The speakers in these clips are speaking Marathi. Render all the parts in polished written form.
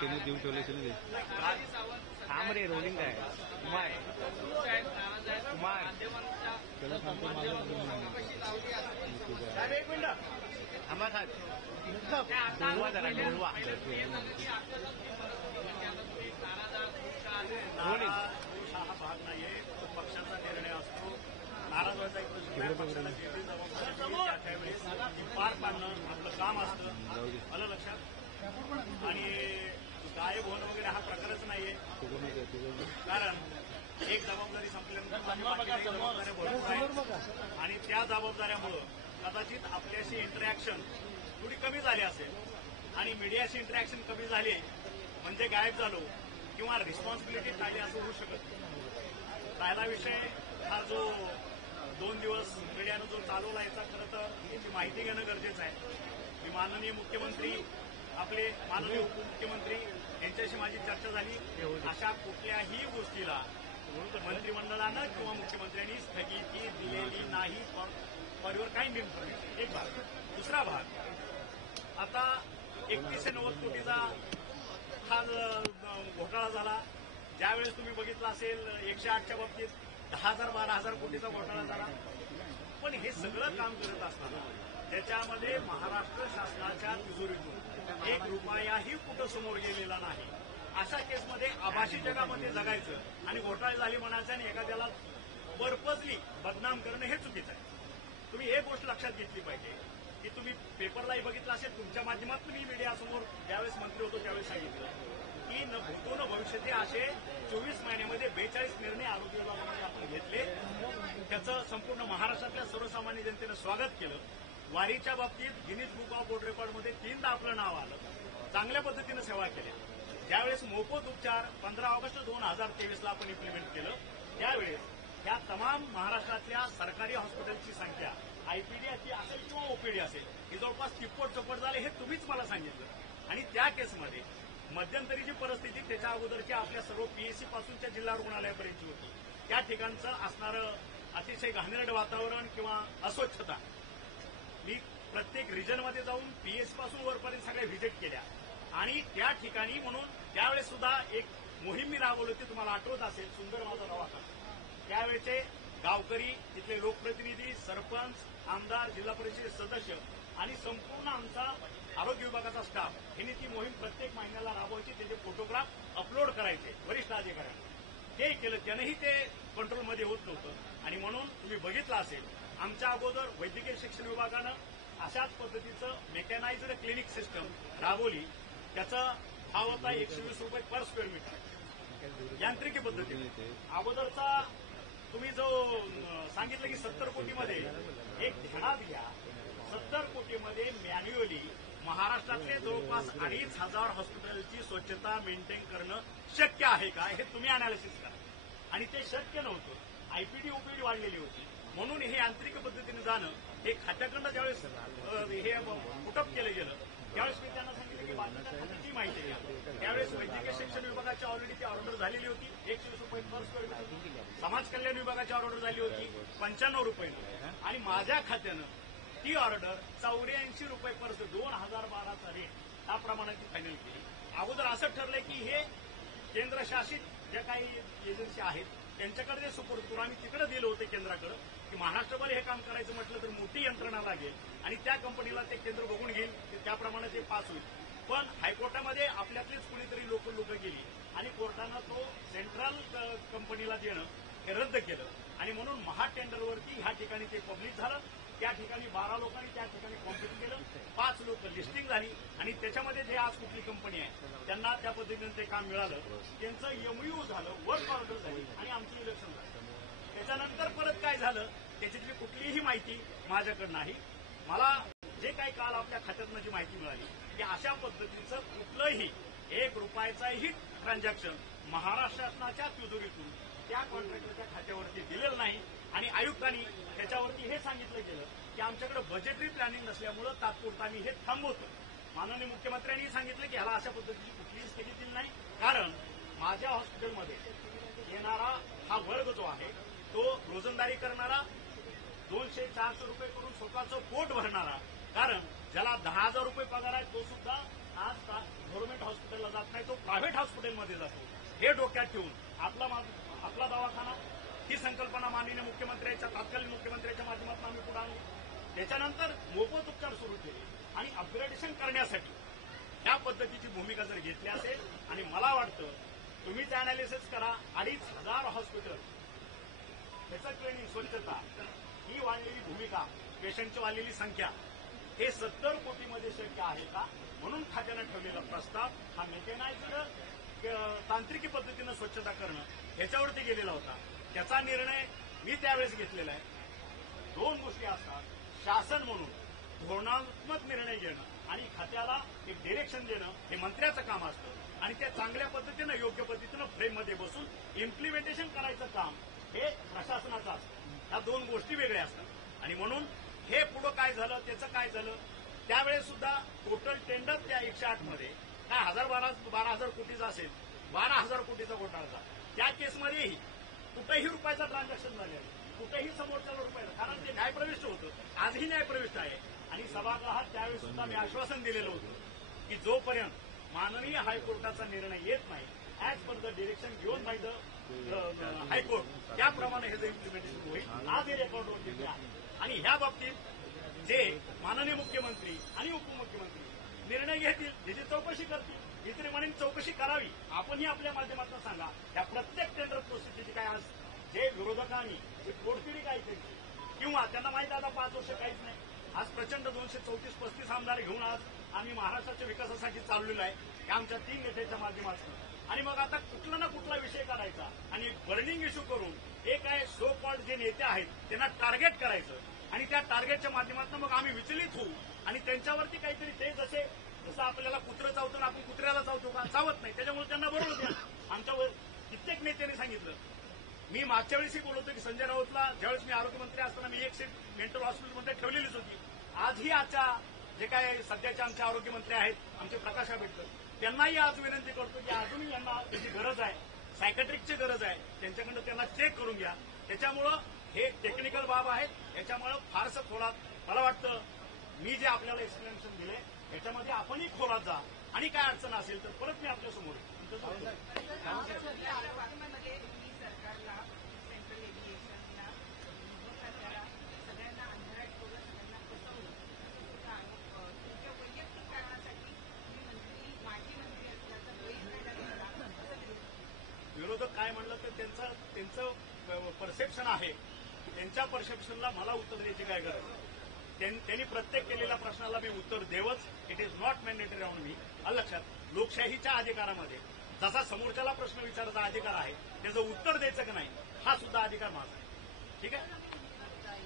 त्याने देऊ ठेवले थांब रे रोलिंग काय कुमार कुमार त्याला सांगतो एक मिनिट थांबा डोलवा जरा डोलवा हा भाग नाहीये तो पक्षाचा निर्णय असतो. नाराज व्हायचा एक प्रश्न त्यावेळेस पार पाडणं आपलं काम असतं. आलं लक्षात. आणि गायब होणं वगैरे हा प्रकारच नाहीये. कारण एक जबाबदारी संपल्यानंतर आणि त्या जबाबदाऱ्यामुळं कदाचित आपल्याशी इंटरॅक्शन थोडी कमी झाली असेल आणि मीडियाशी इंटरॅक्शन कमी झाली म्हणजे गायब झालो किंवा रिस्पॉन्सिबिलिटी टाळली असं होऊ शकत. राहिला विषय हा जो 2 दिवस मीडियानं जो चालवला याचा खरं तर याची माहिती घेणं गरजेचं आहे. मी माननीय मुख्यमंत्री आपले माननीय उपमुख्यमंत्री यांच्याशी माझी चर्चा झाली. अशा कुठल्याही गोष्टीला मंत्रिमंडळानं किंवा मुख्यमंत्र्यांनी स्थगिती दिलेली नाही. परिवर काही इन्फॉर्मेशन. एक भाग. दुसरा भाग, आता 3190 कोटीचा हा घोटाळा झाला. ज्यावेळेस तुम्ही बघितलं असेल 108च्या बाबतीत 10,000 12,000 कोटीचा घोटाळा झाला. पण हे सगळं काम करत असताना त्याच्यामध्ये महाराष्ट्र शासनाच्या तिजोरीतून 1 रुपयाही कुठं समोर गेलेला नाही. अशा केसमध्ये आभासी जगामध्ये जगायचं आणि घोटाळे झाले म्हणायचं आणि एखाद्याला पर्पजली बदनाम करणं हे चुकीचं आहे. तुम्ही एक गोष्ट लक्षात घेतली पाहिजे की तुम्ही पेपरलाही बघितलं असेल, तुमच्या माध्यमातून मी मीडियासमोर ज्यावेळेस मंत्री होतो त्यावेळेस सांगितलं की न भूतो न भविष्यते असे 24 महिन्यामध्ये 42 निर्णय आरोग्य विभागामध्ये आपण घेतले. त्याचं संपूर्ण महाराष्ट्रातल्या सर्वसामान्य जनतेनं स्वागत केलं. वारीच्या बाबतीत गिनीज बुक ऑफ वर्ल्ड रेकॉर्डमध्ये 3दा आपलं नाव आलं. चांगल्या पद्धतीनं सेवा केल्या. ज्यावेळेस मोफत उपचार 15 ऑगस्ट 2023ला आपण इम्प्लिमेंट केलं त्यावेळेस या तमाम महाराष्ट्रातल्या सरकारी हॉस्पिटलची संख्या आयपीडी असेल किंवा ओपीडी असेल ही जवळपास तिप्पट चौपट झाले हे तुम्हीच मला सांगितलं. आणि त्या केसमध्ये मध्यंतरीची परिस्थिती त्याच्या अगोदरच्या आपल्या सर्व पीएससी पासूनच्या जिल्हा रुग्णालयापर्यंतची होती. त्या ठिकाणचं असणारं अतिशय घाणेरडं वातावरण किंवा अस्वच्छता मी प्रत्येक रिजनमध्ये जाऊन पीएससी पासून वरपर्यंत सगळ्या व्हिजिट केल्या. आणि त्या ठिकाणी म्हणून त्यावेळेस सुद्धा एक मोहीम मी राबवली होती. तुम्हाला आठवत असेल, सुंदर माझा दवाखाना. त्यावेळेचे गावकरी, तिथले लोकप्रतिनिधी, सरपंच, आमदार, जिल्हा परिषद सदस्य आणि संपूर्ण आमचा आरोग्य विभागाचा स्टाफ यांनी ती मोहीम प्रत्येक महिन्याला राबवायची. त्याचे फोटोग्राफ अपलोड करायचे वरिष्ठ अधिकाऱ्यांना. ते केलं. त्यानंही ते कंट्रोलमध्ये होत नव्हतं. आणि म्हणून तुम्ही बघितलं असेल आमच्या अगोदर वैद्यकीय शिक्षण विभागानं अशाच पद्धतीचं मेकॅनाइज्ड क्लिनिक सिस्टम राबवली. त्याचा भाव होता 120 रुपये पर स्क्वेअर मीटर यांत्रिकी पद्धतीने. अगोदरचा तुम्ही जो सांगितलं की 70 कोटीमध्ये एक ध्यानात घ्या, 70 कोटीमध्ये मॅन्युअली महाराष्ट्रातले जवळपास 2,500 हॉस्पिटलची स्वच्छता मेंटेन करणं शक्य आहे का हे तुम्ही अनालिसिस करा. आणि ते शक्य नव्हतं. आयपीडी ओपीडी वाढलेली होती. म्हणून हे यांत्रिक पद्धतीने जाणं हे खात्याकडनं ज्यावेळेस हे पुटअप केलं गेलं त्यावेळेस मी त्यांना सांगितलं की बाकीच्या खात्याची माहिती घ्या. त्यावेळेस वैद्यकीय शिक्षण विभागाची ऑलरेडी ती ऑर्डर झालेली होती 120 रुपये पर स्क्वेअर मीटर. समाज कल्याण विभागाची ऑर्डर झाली होती 95 रुपये. आणि माझ्या खात्यानं ती ऑर्डर 84 रुपये पर स्क्वेअर 2012चा रेट त्याप्रमाणे ती फायनल केली. अगोदर असं ठरलंय की हे केंद्रशासित ज्या काही एजन्सी आहेत त्यांच्याकडे जे सुपूर्द करून आम्ही तिकडे दिलं होतं केंद्राकडे की महाराष्ट्रभर हे काम करायचं म्हटलं तर मोठी यंत्रणा लागेल आणि त्या कंपनीला ते केंद्र बघून घेईल त्याप्रमाणे ते पास होईल. पण हायकोर्टामध्ये आपल्यातलीच कुणीतरी लोक गेली आणि कोर्टानं तो सेंट्रल कंपनीला देणं हे रद्द केलं. आणि म्हणून महाटेंडरवरती ह्या ठिकाणी ते पब्लिक झालं. त्या ठिकाणी 12 लोकांनी त्या ठिकाणी कॉम्पिट केलं. 5 लोक लिस्टिंग झाली आणि त्याच्यामध्ये जे आज कुठली कंपनी आहे त्यांना त्या पद्धतीने ते काम मिळालं. त्यांचं एमयू झालं, वर्क ऑर्डर झाली आणि आमचं इलेक्शन झालं. त्याच्यानंतर परत काय झालं त्याच्यातली कुठलीही माहिती माझ्याकडे नाही. मला जे काही काल आपल्या खात्यातनं जी माहिती मिळाली की अशा पद्धतीचं कुठलंही 1 रुपयाचाही ट्रान्झॅक्शन महाराष्ट्र शासनाच्या तिजोरीतून त्या कॉन्ट्रॅक्टरच्या खात्यावरती दिलेलं नाही. आणि आयुक्तांनी त्याच्यावरती हे सांगितलं गेलं की आमच्याकडे बजेटरी प्लॅनिंग नसल्यामुळं तात्पुरतं आम्ही हे थांबवतो. माननीय मुख्यमंत्र्यांनी सांगितलं की ह्याला अशा पद्धतीची कुठलीही स्थगिती दिली नाही. कारण माझ्या हॉस्पिटलमध्ये येणारा हा वर्ग जो आहे तो रोजंदारी करणारा 200-400 रुपये करून स्वतःचं पोट भरणारा, कारण ज्याला 10,000 रुपये पगार आहे तो सुद्धा आज गव्हर्नमेंट हॉस्पिटलला जातो. जात नाही, तो प्रायव्हेट हॉस्पिटलमध्ये जातो. हे डोक्यात ठेवून आपला दवाखाना ही संकल्पना माननीय मुख्यमंत्र्यांच्या तत्कालीन मुख्यमंत्र्यांच्या माध्यमातून आम्ही पुढे आणली. त्याच्यानंतर मोफत उपचार सुरू केले आणि अपग्रेडेशन करण्यासाठी या पद्धतीची भूमिका जर घेतली असेल, आणि मला वाटतं तुम्हीच अनालिसिस करा, 2,500 हॉस्पिटल, त्याचं ट्रेनिंग, स्वच्छता, ही वाढलेली भूमिका, पेशंटची वाढलेली संख्या, हे 70 कोटीमध्ये शक्य आहे का? म्हणून खात्यानं ठेवलेला प्रस्ताव हा मेकॅनाइज्ड तांत्रिकी पद्धतीनं स्वच्छता करणं ह्याच्यावरती गेलेला होता. त्याचा निर्णय मी त्यावेळेस घेतलेला आहे. 2 गोष्टी असतात, शासन म्हणून धोरणात्मक निर्णय घेणं आणि खात्याला एक डिरेक्शन देणं हे मंत्र्याचं काम असतं, आणि त्या चांगल्या पद्धतीनं योग्य पद्धतीनं फ्रेममध्ये बसून इम्प्लिमेंटेशन करायचं काम हे प्रशासनाचं असतं. ह्या 2 गोष्टी वेगळ्या असतात. आणि म्हणून हे पुढं काय झालं, त्याचं काय झालं, त्यावेळेस सुद्धा टोटल टेंडर त्या 108 मध्ये काय 12,000 कोटीचा असेल, 12,000 कोटीचा घोटाळा. त्या केसमध्येही कुठेही रुपयाचा ट्रान्झॅक्शन झाले, कुठेही समोरच्याला रुपयाला, कारण ते न्यायप्रविष्ट होतं, आजही न्यायप्रविष्ट आहे. आणि सभागृहात त्यावेळेस सुद्धा मी आश्वासन दिलेलं होतं की जोपर्यंत माननीय हायकोर्टाचा निर्णय येत नाही, as per the direction given by the high court, त्याप्रमाणे हे जे इम्प्लिमेंटेशन होईल. आज हे रेकॉर्डवर घेतले आहे. आणि ह्या बाबतीत जे माननीय मुख्यमंत्री आणि उपमुख्यमंत्री निर्णय घेतील, त्याची चौकशी करतील, इतर म्हणून चौकशी करावी. आपणही आपल्या माध्यमातून सांगा, या प्रत्येक टेंडर प्रोसेसची काय आज जे विरोधकांनी पोटतिडी काय केली, किंवा त्यांना माहिती आता 5 वर्ष काहीच नाही, आज प्रचंड 234-35 आमदार घेऊन आज आम्ही महाराष्ट्राच्या विकासासाठी चाललेलो आहे, आमच्या 3 नेत्याच्या माध्यमातून. आणि मग आता कुठला ना कुठला विषय काढायचा आणि बर्निंग इश्यू करून एक आहे सो कॉल्ड जे नेते आहेत त्यांना टार्गेट करायचं, आणि त्या टार्गेटच्या माध्यमातून मग आम्ही विचलित होऊ आणि त्यांच्यावरती काहीतरी ते जसं आपल्याला कुत्रं चावतो ना, आपण कुत्र्याला चावतो का, चावत नाही, त्याच्यामुळे त्यांना बरोबर द्या. आमच्यावर कित्येक नेत्यांनी सांगितलं. मी मागच्या वेळेसही बोलतो की संजय राऊतला ज्यावेळेस मी आरोग्यमंत्री असताना मी एक सीट मेंटल हॉस्पिटलमध्ये ठेवलेलीच होती. आजही आजच्या जे काय सध्याचे आमचे आरोग्यमंत्री आहेत, आमचे प्रकाश आंबेडकर, त्यांनाही आज विनंती करतो की अजूनही यांना त्याची गरज आहे, सायकॅट्रिकची गरज आहे, त्यांच्याकडनं त्यांना चेक करून घ्या. त्याच्यामुळं हे टेक्निकल बाब आहेत, याच्यामुळं फारसं खोलात मला वाटतं मी जे आपल्याला एक्सप्लेनेशन दिले याच्यामध्ये आपणही खोलात जा, आणि काय अडचण असेल तर परत मी आपल्यासमोर विरोधक काय म्हणलं तर त्यांचं परसेप्शन आहे, त्यांच्या परसेप्शनला मला उत्तर द्यायची काय गरज. त्यांनी प्रत्येक केलेल्या प्रश्नाला मी उत्तर देवच. It is not mandatory on me. लक्षात, लोकशाहीच्या अधिकारामध्ये जसा समोरच्याला प्रश्न विचारायचा अधिकार आहे, त्याचं उत्तर द्यायचं की नाही हा सुद्धा अधिकार माझा आहे. ठीक आहे.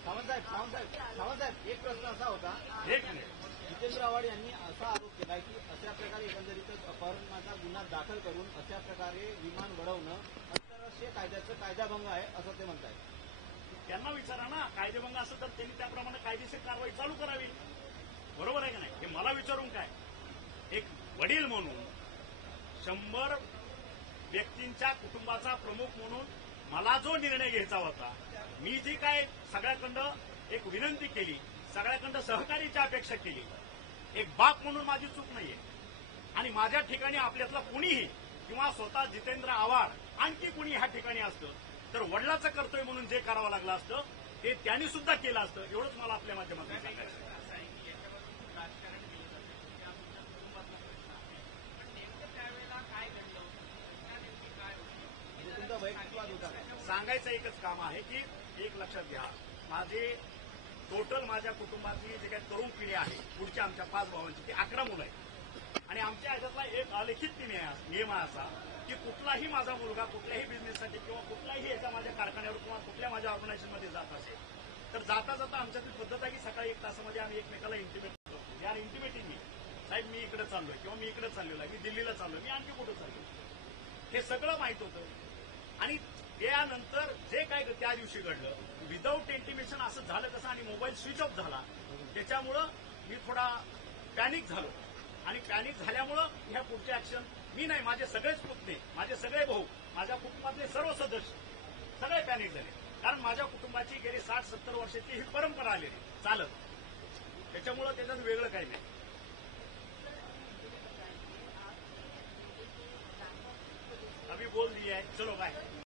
सावंतसाहेब, एक प्रश्न असा होता, एक मिनिट. जितेंद्र आव्हाड यांनी असा आरोप केला की अशा प्रकारे एकंदरीतच अपहरणाचा गुन्हा दाखल करून अशा प्रकारे विमान वळवणं आंतरराष्ट्रीय कायद्याचं कायदाभंग आहे असं ते म्हणतायत. त्यांना विचारा ना, कायदेभंग असेल तर त्यांनी त्याप्रमाणे कायदेशीर कारवाई चालू करावी. बरोबर आहे का नाही? हे मला विचारून काय, एक वडील म्हणून 100 व्यक्तींच्या कुटुंबाचा प्रमुख म्हणून मला जो निर्णय घ्यायचा होता, मी जी काय सगळ्याकडं एक विनंती केली, सगळ्याकडं सहकार्याची अपेक्षा केली, एक बाप म्हणून माझी चूक नाहीये. आणि माझ्या ठिकाणी आपल्यातला कुणीही किंवा स्वतः जितेंद्र आव्हाड आणखी कुणी ह्या ठिकाणी असतं तर वडिलाचं कर्तव्य म्हणून जे करावं लागलं असतं ते त्यांनी सुद्धा केलं असतं. एवढंच मला आपल्या माध्यमातून सांगायचं. सांगायचं एकच काम आहे की एक लक्षात घ्या, माझे टोटल माझ्या कुटुंबातली जे काही तरुण पिढी आहे, पुढच्या आमच्या 5 भावांची ती 11 मुलं आहेत. आणि आमच्या ह्याच्यातला एक अलिखित नियम आहे असा की कुठलाही माझा मुलगा कुठल्याही बिझनेससाठी किंवा कुठल्याही याच्या माझ्या कारखान्यावर किंवा कुठल्या माझ्या ऑर्गनायझेशनमध्ये जात असेल तर जाता जाता आमच्यातील पद्धत आहे की सकाळी 1 तासामध्ये आम्ही एकमेकाला इंटिमेट करतो. दे आर इंटिमेटिंग मी, साहेब मी इकडे चाललोय किंवा मी इकडे चाललेलो आहे, मी दिल्लीला चाललोय, मी आणखी कुठं चाललोय, हे सगळं माहित होतं. आणि त्यानंतर जे काय त्या दिवशी घडलं विदाऊट इंटिमेशन असं झालं कसं, आणि मोबाईल स्विच ऑफ झाला, त्याच्यामुळं मी थोडा पॅनिक झालो. आणि पॅनिक झाल्यामुळं ह्या पुढचे ऍक्शन मी नाही, माझे सगळेच पुतणे, माझे सगळे भाऊ, माझ्या कुटुंबातले सर्व सदस्य सगळे पॅनिक झाले. कारण माझ्या कुटुंबाची गेली 60-70 वर्षाची ही परंपरा आलेली चालत, त्याच्यामुळं त्याच्यात वेगळं काही नाही. बोल दिया है, चलो बाय।